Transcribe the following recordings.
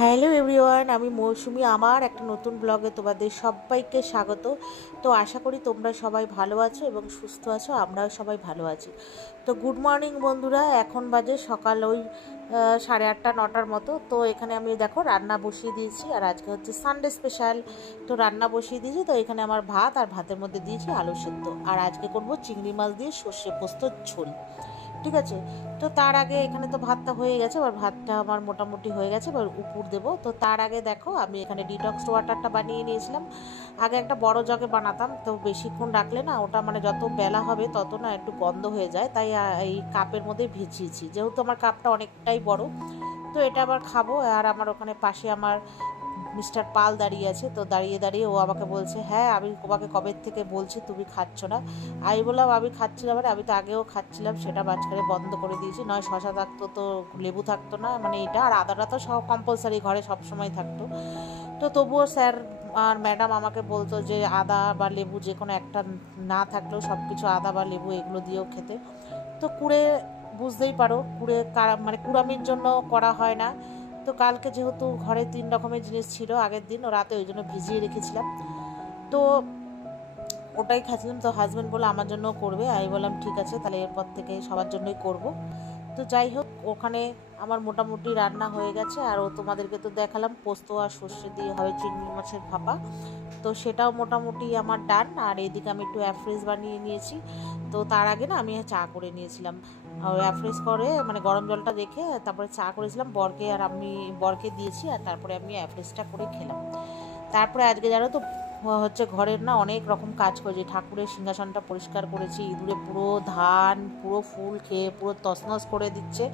Hello everyone, আমি মৌসুমি। আমার একটা নতুন ব্লগে তোমাদের সবাইকে স্বাগত। তো আশা করি তোমরা সবাই ভালো আছো এবং সুস্থ আছো, আমরাও সবাই ভালো আছি। তো গুড মর্নিং বন্ধুরা, এখন বাজে সকাল ওই 8:30-9টার মতো। তো এখানে আমি দেখো রান্না বসিয়ে দিয়েছি, আর আজকে হচ্ছে সানডে স্পেশাল। তো রান্না বসিয়ে দিয়েছি। তো এখানে আমার ভাত, আর ভাতের মধ্যে দিয়েছি আলু সেদ্ধ, আর আজকে করবো চিংড়ি মাছ দিয়ে সর্ষে পোস্ত ঝোল। ঠিক আছে। তো তার আগে এখানে তো ভাতটা হয়ে গেছে, এবার ভাতটা আমার মোটামুটি হয়ে গেছে, এবার উপর দেবো। তো তার আগে দেখো আমি এখানে ডিটক্স ওয়াটারটা বানিয়ে নিয়েছিলাম। আগে একটা বড় জগে বানাতাম, তো বেশিক্ষণ রাখলে না ওটা মানে যত বেলা হবে তত না একটু গন্ধ হয়ে যায়, তাই এই কাপের মধ্যে ভিজিয়েছি, যেহেতু আমার কাপটা অনেকটাই বড়। তো এটা আবার খাবো। আর আমার ওখানে পাশে আমার মিস্টার পাল দাঁড়িয়ে আছে। তো দাঁড়িয়ে দাঁড়িয়ে ও আমাকে বলছে, হ্যাঁ আমি তোমাকে কবে থেকে বলছি তুমি খাচ্ছ না। আমি বললাম আমি খাচ্ছিলাম, মানে আমি তো আগেও খাচ্ছিলাম, সেটা মাঝখানে বন্ধ করে দিয়েছি। নয় শশা থাকতো তো লেবু থাকতো না, মানে এটা আর আদাটা তো সব কম্পালসারি ঘরে সবসময় থাকতো। তো তবুও স্যার আর ম্যাডাম আমাকে বলতো যে আদা বা লেবু যে কোনো একটা না থাকলেও সব কিছু আদা বা লেবু এগুলো দিয়েও খেতে। তো কুড়ে বুঝতেই পারো, কুড়ে মানে কুড়ামির জন্য করা হয় না। তো কালকে যেহেতু ঘরে 3 রকমের জিনিস ছিল আগের দিন ও রাতে, ওই জন্য ভিজিয়ে রেখেছিলাম। তো ওটাই খাচ্ছিলাম। তো হাজব্যান্ড বলে আমার জন্যও করবে, আমি বললাম ঠিক আছে, তাহলে এরপর থেকে সবার জন্যই করব। তো যাই হোক, ওখানে আমার মোটামুটি রান্না হয়ে গেছে। আর ও তোমাদেরকে তো দেখালাম পোস্ত আর সর্ষে দিয়ে হয় চিংড়ি মাছের ভাপা, তো সেটাও মোটামুটি আমার ডান। আর এদিকে আমি একটু অ্যাফ্রেস বানিয়ে নিয়েছি। তো তার আগে না আমি চা করে নিয়েছিলাম, অ্যাফ্রেস করে মানে গরম জলটা রেখে তারপরে চা করেছিলাম বরকে, আর আমি বরকে দিয়েছি, আর তারপরে আমি অ্যাফ্রেসটা করে খেলাম। তারপরে আজকে জানো তো হচ্ছে ঘরের না অনেক রকম কাজ করেছি, ঠাকুরের সিংহাসনটা পরিষ্কার করেছি, ইঁদুরে পুরো ধান পুরো ফুল খেয়ে পুরো তছনছ করে দিচ্ছে,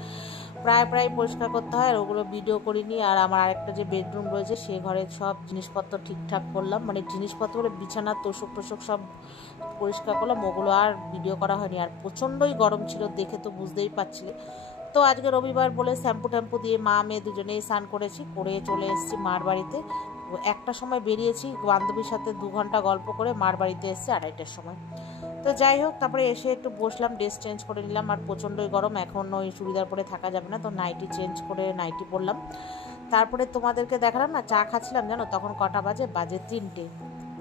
প্রায় প্রায় পরিষ্কার করতে হয়, আর ওগুলো ভিডিও করিনি। আর আমার আরেকটা যে বেডরুম রয়েছে সে ঘরের সব জিনিসপত্র ঠিকঠাক করলাম, মানে জিনিসপত্র করে বিছানা তোষক টোষক সব পরিষ্কার করলাম, ওগুলো আর ভিডিও করা হয়নি। আর প্রচণ্ডই গরম ছিল, দেখে তো বুঝতেই পারছিলে। তো আজকে রবিবার বলে শ্যাম্পু ট্যাম্পু দিয়ে মা মেয়ে দুজনেই স্নান করেছি, করে চলে এসেছি মার বাড়িতে। একটা সময় বেরিয়েছি বান্ধবীর সাথে 2 ঘন্টা গল্প করে, মার বাড়িতে এসেছি 2:30টার সময়। তো যাই হোক, তারপরে এসে একটু বসলাম, ড্রেস চেঞ্জ করে নিলাম। আর প্রচণ্ডই গরম, এখন ওই চুড়িদার পরে থাকা যাবে না, তো নাইটি চেঞ্জ করে নাইটি পরলাম। তারপরে তোমাদেরকে দেখালাম না চা খাচ্ছিলাম, জানো তখন কটা বাজে, বাজে 3টে।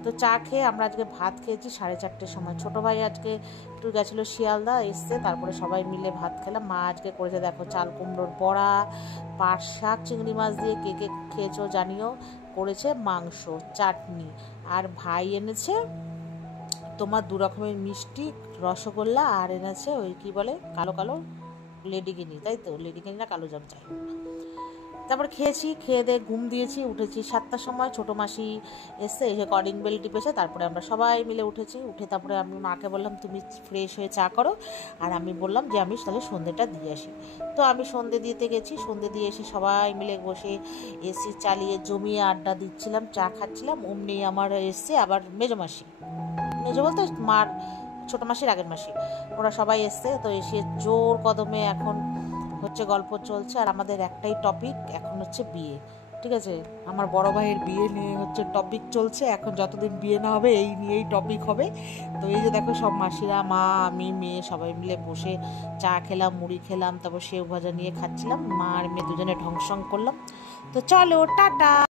তো চা খেয়ে আমরা আজকে ভাত খেয়েছি 4:30টার সময়। ছোটো ভাই আজকে একটু গেছিলো শিয়ালদা, এসছে, তারপরে সবাই মিলে ভাত খেলাম। মা আজকে করেছে দেখো চাল কুমড়োর বড়া, পাট শাক চিংড়ি মাছ দিয়ে, কে কে খেয়েছো জানিও, করেছে মাংস, চাটনি, আর ভাই এনেছে তোমার 2 রকমের মিষ্টি, রসগোল্লা, আর এনেছে ওই কি বলে কালো কালো লেডিকিনি, তাই তো লেডিকিনি না কালো জাম, চাই। তারপর খেয়েছি, খেয়ে দিয়ে ঘুম দিয়েছি, উঠেছি 7টার সময়। ছোটো মাসি এসে এসে কলিং বেল টিপেছে, তারপরে আমরা সবাই মিলে উঠেছি। উঠে তারপরে আমি মাকে বললাম তুমি ফ্রেশ হয়ে চা করো, আর আমি বললাম যে আমি তাহলে সন্ধ্যেটা দিয়ে আসি। তো আমি সন্ধ্যে দিতে গেছি, সন্ধ্যে দিয়ে এসে সবাই মিলে বসে এসি চালিয়ে জমিয়ে আড্ডা দিচ্ছিলাম, চা খাচ্ছিলাম। অমনি আমার এসছে আবার মেজো মাসি, মেজো বলতে মার ছোটো মাসির আগের মাসি, ওরা সবাই এসছে। তো এসে জোর কদমে এখন হচ্ছে গল্প চলছে, আর আমাদের একটাই টপিক এখন হচ্ছে বিয়ে। ঠিক আছে, আমার বড় ভাইয়ের বিয়ে নিয়ে হচ্ছে টপিক চলছে এখন, যতদিন বিয়ে না হবে এই নিয়েই টপিক হবে। তো এই যে দেখো সব মাসিরা, মা, আমি, মেয়ে সবাই মিলে বসে চা খেলাম, মুড়ি খেলাম, তারপর সেও ভাজা নিয়ে খাচ্ছিলাম, মা আর মেয়ে দুজনে ঢংসং করলাম। তো চলো টাটা।